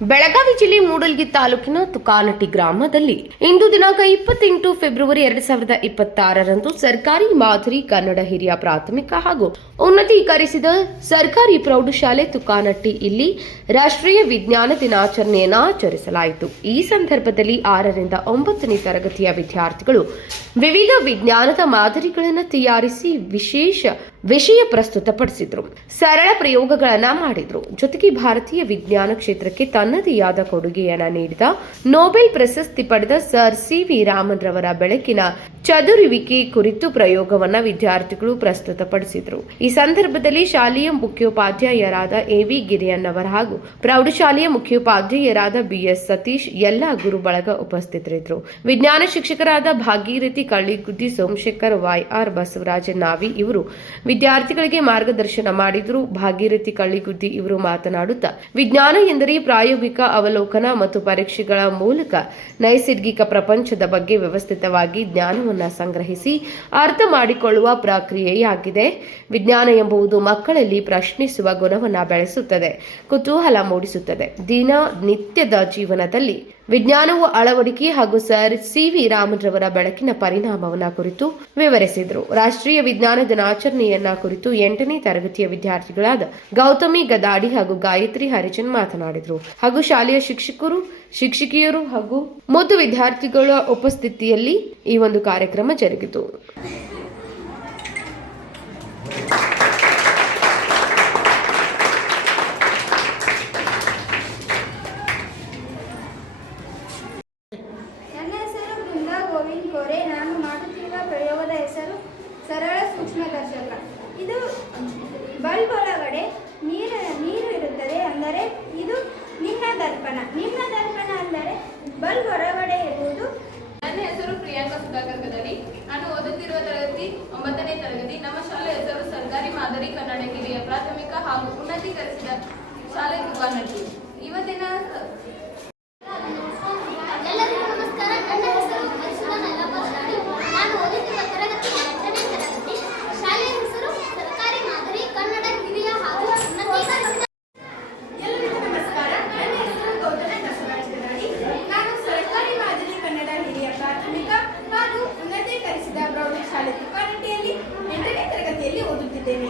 ಬೆಳಗಾವಿ ಜಿಲ್ಲೆ ಮೂಡಲಗಿ ತಾಲೂಕಿನ ತುಕಾನಟ್ಟಿ ಗ್ರಾಮದಲ್ಲಿ ಇಂದು ದಿನಾಂಕ 28 ಫೆಬ್ರವರಿ 2026ರಂದು ಸರ್ಕಾರಿ ಮಾದರಿ ಕನ್ನಡ ಹಿರಿಯ ಪ್ರಾಥಮಿಕ ಹಾಗೂ ಉನ್ನತೀಕರಿಸಿದ ಸರ್ಕಾರಿ ಪ್ರೌಢಶಾಲೆ ತುಕಾನಟ್ಟಿ ಇಲ್ಲಿ ರಾಷ್ಟ್ರೀಯ ವಿಜ್ಞಾನ ದಿನಾಚರಣೆಯನ್ನು ಆಚರಿಸಲಾಯಿತು. ಈ ಸಂದರ್ಭದಲ್ಲಿ 6ರಿಂದ 9ನೇ ತರಗತಿಯ ವಿದ್ಯಾರ್ಥಿಗಳು ವಿವಿಧ ವಿಜ್ಞಾನದ ಮಾದರಿಗಳನ್ನು ತಯಾರಿಸಿ ವಿಶೇಷ ವಿಷಯ ಪ್ರಸ್ತುತಪಡಿಸಿದರು. ಸರಳ ಪ್ರಯೋಗಗಳನ್ನು ಮಾಡಿದರು. ಜೊತೆಗೆ ಭಾರತೀಯ ವಿಜ್ಞಾನ ಕ್ಷೇತ್ರಕ್ಕೆ ತನ್ನದೇ ಆದ ಕೊಡುಗೆಯನ್ನ ನೀಡಿದ ನೊಬೆಲ್ ಪ್ರಶಸ್ತಿ ಪಡೆದ ಸರ್ ಸಿ.ವಿ. ರಾಮನ್ ರವರ ಬೆಳಕಿನ ಚದುರುವಿಕೆ ಕುರಿತು ಪ್ರಯೋಗವನ್ನ ವಿದ್ಯಾರ್ಥಿಗಳು ಪ್ರಸ್ತುತಪಡಿಸಿದರು. ಈ ಸಂದರ್ಭದಲ್ಲಿ ಶಾಲೆಯ ಮುಖ್ಯೋಪಾಧ್ಯಾಯರಾದ ಎ.ವಿ. ಗಿರಿಯನ್ನವರ ಹಾಗೂ ಪ್ರೌಢಶಾಲೆಯ ಮುಖ್ಯೋಪಾಧ್ಯಾಯರಾದ ಬಿ.ಎಸ್. ಸತೀಶ್ ಎಲ್ಲ ಗುರು ಬಳಗ ಉಪಸ್ಥಿತರಿದ್ದರು. ವಿಜ್ಞಾನ ಶಿಕ್ಷಕರಾದ ಭಾಗೀರಥಿ ಕಳ್ಳಿಗುದ್ದಿ, ಸೋಮಶೇಖರ್, ವೈ.ಆರ್. ಬಸವರಾಜ ನಾವಿ ಇವರು ವಿದ್ಯಾರ್ಥಿಗಳಿಗೆ ಮಾರ್ಗದರ್ಶನ ಮಾಡಿದರು. ಭಾಗೀರಥಿ ಕಳ್ಳಿಗುದ್ದಿ ಇವರು ಮಾತನಾಡುತ್ತಾ, ವಿಜ್ಞಾನ ಎಂದರೆ ಪ್ರಾಯೋಗಿಕ ಅವಲೋಕನ ಮತ್ತು ಪರೀಕ್ಷೆಗಳ ಮೂಲಕ ನೈಸರ್ಗಿಕ ಪ್ರಪಂಚದ ಬಗ್ಗೆ ವ್ಯವಸ್ಥಿತವಾಗಿ ಜ್ಞಾನವನ್ನು ಸಂಗ್ರಹಿಸಿ ಅರ್ಥ ಮಾಡಿಕೊಳ್ಳುವ ಪ್ರಕ್ರಿಯೆಯಾಗಿದೆ. ವಿಜ್ಞಾನ ಎಂಬುದು ಮಕ್ಕಳಲ್ಲಿ ಪ್ರಶ್ನಿಸುವ ಗುಣವನ್ನು ಬೆಳೆಸುತ್ತದೆ, ಕುತೂಹಲ ಮೂಡಿಸುತ್ತದೆ. ನಿತ್ಯದ ಜೀವನದಲ್ಲಿ ವಿಜ್ಞಾನವು ಅಳವಡಿಕೆ ಹಾಗೂ ಸರ್ ಸಿ.ವಿ. ರಾಮನ್ ರವರ ಬೆಳಕಿನ ಪರಿಣಾಮವನ್ನು ಕುರಿತು ವಿವರಿಸಿದರು. ರಾಷ್ಟ್ರೀಯ ವಿಜ್ಞಾನ ದಿನಾಚರಣೆಯನ್ನ ಕುರಿತು 8ನೇ ತರಗತಿಯ ವಿದ್ಯಾರ್ಥಿಗಳಾದ ಗೌತಮಿ ಗದಾಡಿ ಹಾಗೂ ಗಾಯತ್ರಿ ಹರಿಜನ್ ಮಾತನಾಡಿದರು. ಹಾಗೂ ಶಾಲೆಯ ಶಿಕ್ಷಕರು, ಶಿಕ್ಷಕಿಯರು ಹಾಗೂ ಮುದ್ದು ವಿದ್ಯಾರ್ಥಿಗಳ ಉಪಸ್ಥಿತಿಯಲ್ಲಿ ಈ ಒಂದು ಕಾರ್ಯಕ್ರಮ ಜರುಗಿತು. ನಾನು ಮಾಡುತ್ತಿರುವ ಪ್ರಯೋಗದ ಹೆಸರು ಸರಳ ಸೂಕ್ಷ್ಮದರ್ಶಕ. ಇದು ಬಲ್ಬ್ ಒಳಗಡೆ ನೀರು ಇರುತ್ತದೆ, ಅಂದರೆ ಇದು ನಿಮ್ನ ದರ್ಪಣ. ನಿಮ್ನ ದರ್ಪಣ ಅಂದರೆ ಬಲ್ಬ್ ಹೊರಗಡೆ ಇರುವುದು. ನನ್ನ ಹೆಸರು ಪ್ರಿಯಾಂಕಾ ಸುಧಾಕರ್ ಗದಡಿ. ನಾನು ಓದುತ್ತಿರುವ ತರಗತಿ 9ನೇ ತರಗತಿ. ನಮ್ಮ ಶಾಲೆ ಹೆಸರು ಸರ್ಕಾರಿ ಮಾದರಿ ಕನ್ನಡ ಹಿರಿಯ ಪ್ರಾಥಮಿಕ ಹಾಗೂ ಉನ್ನತೀಕರಿಸಿದ ಶಾಲೆ ತುಕಾನಟ್ಟಿ. ಇವತ್ತಿನ ಹಾಗೂ ಉನ್ನತೀಕರಿಸಿದ ಪ್ರೌಢಶಾಲೆ ತುಕಾನಟ್ಟಿಯಲ್ಲಿ 8ನೇ ತರಗತಿಯಲ್ಲಿ ಓದುತ್ತಿದ್ದೇನೆ.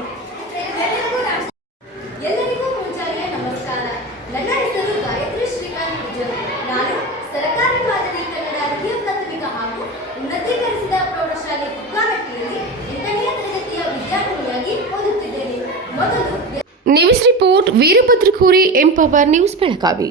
ಎಲ್ಲರಿಗೂ ಮುಂಜಾನೆಯ ನಮಸ್ಕಾರ. ನನ್ನ ಹೆಸರು ಗಾಯತ್ರಿ ಶ್ರೀಕಾಂತ್ ವಿಜಯ್. ನಾನು ಸರ್ಕಾರಿ ಮಾದರಿ ಕನ್ನಡ ಹಿರಿಯ ಪ್ರಾಥಮಿಕ ಹಾಗೂ ಉನ್ನತೀಕರಿಸಿದ ಪ್ರೌಢಶಾಲೆ ತುಕಾನಟ್ಟಿಯಲ್ಲಿ 8ನೇ ತರಗತಿಯ ವಿದ್ಯಾರ್ಥಿನಿಯಾಗಿ ಓದುತ್ತಿದ್ದೇನೆ. ಮೊದಲು news report Veerabhadra Khore, empower news, Belagavi.